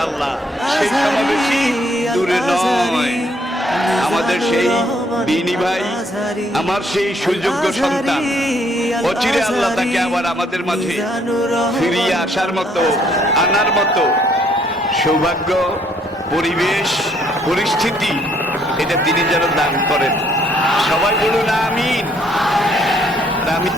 ইনশাআল্লাহ সেই সমাবেশই দূরে নয়। আমাদের সেই বিনি ভাই, আমার সেই সুযোগ্য সন্তান, অচিরে আল্লাহ তাকে আবার আমাদের মাঝে ফিরিয়ে আসার মতো, আনার মতো সৌভাগ্য, পরিবেশ, পরিস্থিতি এটা তিনি যেন দান করেন। সবাই বলুন আমিন। আমিন।